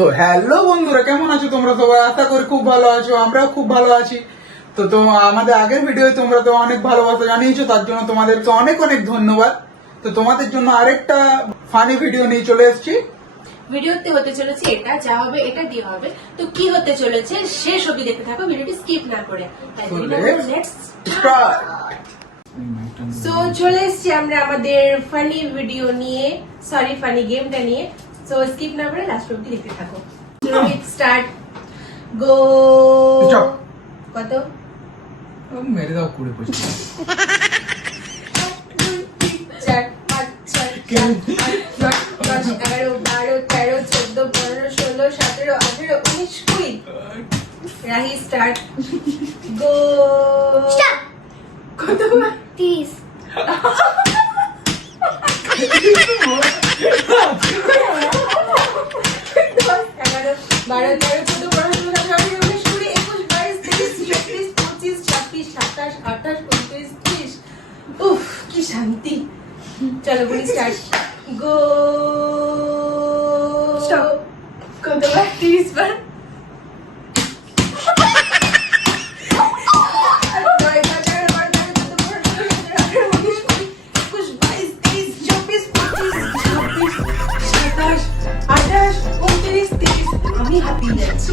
তো হ্যালো বন্ধুরা কেমন আছো তোমরা সবাই আশা করি খুব ভালো আছো আমরাও খুব ভালো আছি তো তো আমাদের আগের ভিডিওয়ে তোমরা তো অনেক ভালোবাসা জানিয়েছো তার জন্য তোমাদেরকে অনেক অনেক ধন্যবাদ তো তোমাদের জন্য আরেকটা ফানি ভিডিও নিয়ে চলে এসেছি ভিডিওতে হতে চলেছে এটা যা হবে এটা দিয়ে হবে তো কি হতে চলেছে শেষ অবধি দেখতে থাকো ভিডিওটি স্কিপ না করে সো চলে এসছি আমরা আমাদের ফানি ভিডিও নিয়ে সরি ফানি গেমটা নিয়ে সো স্কিপ না করে লাস্ট অবধি দেখতে থাকো স্টার্ট গো কত মেরে দাও কুড়ে পঁচিশ বারো তেরো চোদ্দ পনেরো ষোলো সতেরো আঠেরো উনিশ কুড়ি রাহি স্টার্ট গো কত তিরিশ সাতাশ আঠাশ উনত্রিশ ত্রিশ উফ কি শান্তি চলো বলি স্টার্ট গো কতবার ত্রিশ বার আমি হাঁপিয়ে যাচ্ছি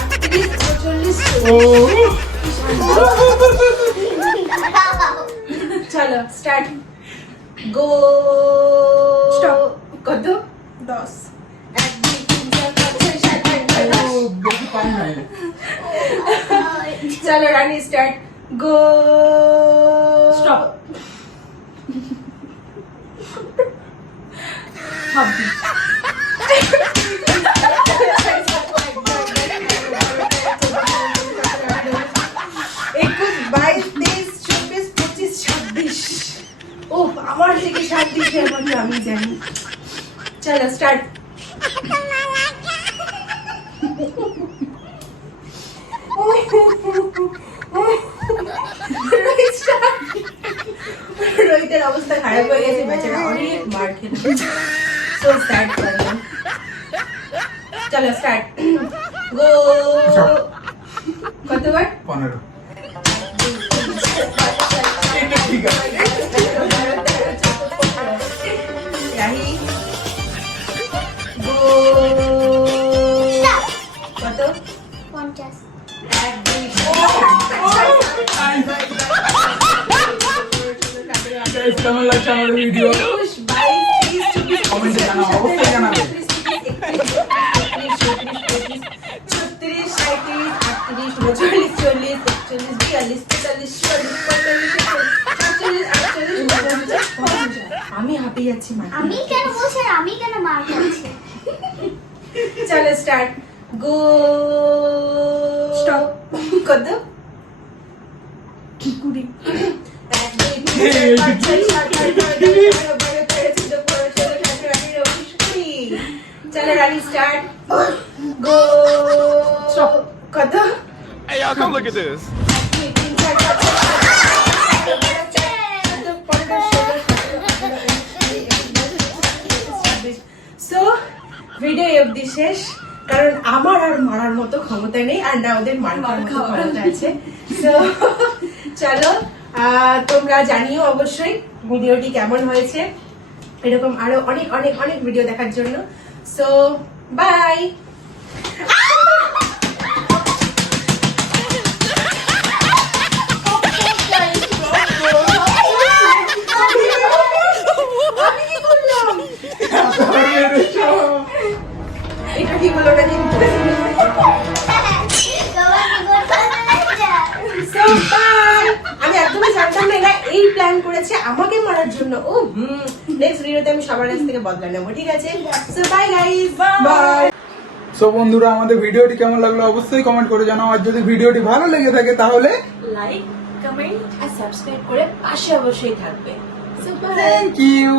চলো স্টার্ট গো কত দশ চলো রানি স্টার্ট গো স্টপ আমি জানি চলো স্টার্ট রোহিতের অবস্থা খারাপ হয়ে গেছে স্টার্ট করলাম চলো স্টার্ট গো কতবার পনেরো এক ছত্রিশ চল্লিশ চল্লিশ আমি হাঁপিয়ে যাচ্ছি আমি কেন বলছি আমি কেন মার খাচ্ছি চলো স্টার্ট go stop কর দাও কুড়ি চলো রানি স্টার্ট গো স্টপ কর দাও Hey y'all come look at this. video of the sesh কারণ আমার আর মারার মতো ক্ষমতা নেই আর না ওদের মারার ক্ষমতা আছে সো চলো তোমরা জানিও অবশ্যই ভিডিওটি কেমন হয়েছে এরকম আরো অনেক অনেক অনেক ভিডিও দেখার জন্য সো বাই এই প্ল্যান করেছে আমাকে মারার জন্য ও হুম নেক্সট ভিডিওতে আমি সবার কাছ থেকে বদলা নেবো ঠিক আছে so bye guys bye so বন্ধুরা আমাদের ভিডিওটি কেমন লাগলো অবশ্যই কমেন্ট করে জানাও আর যদি ভিডিওটি ভালো লেগে থাকে তাহলে লাইক কমেন্ট আর সাবস্ক্রাইব করে পাশে অবশ্যই থাকবে সো থ্যাংক ইউ